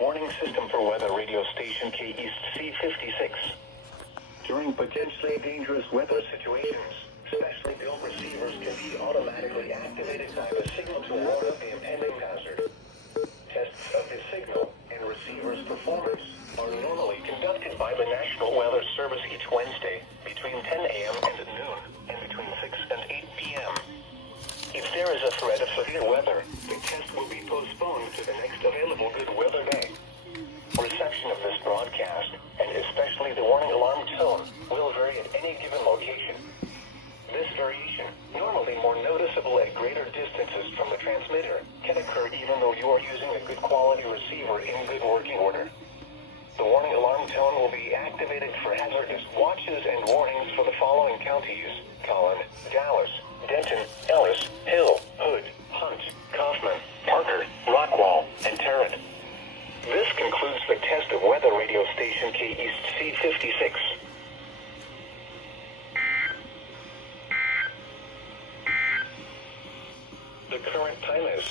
warning system for weather radio station K-East C56. During potentially dangerous weather situations, especially built receivers can be automatically activated by the signal to warn of the impending hazard. Tests of the signal and receiver's performance are normally conducted by the National Weather Service each Wednesday between 10 a.m. and noon and between 6 and 8 p.m. If there is a threat of severe weather, the test will be postponed to the next available good weather day. Reception of this broadcast, and especially the warning alarm tone, will vary at any given location. This variation, normally more noticeable at greater distances from the transmitter, can occur even though you are using a good quality receiver in good working order. The warning alarm tone will be activated for hazardous watches and warnings for the following counties: Collin, Dallas, Denton, Ellis, Hill,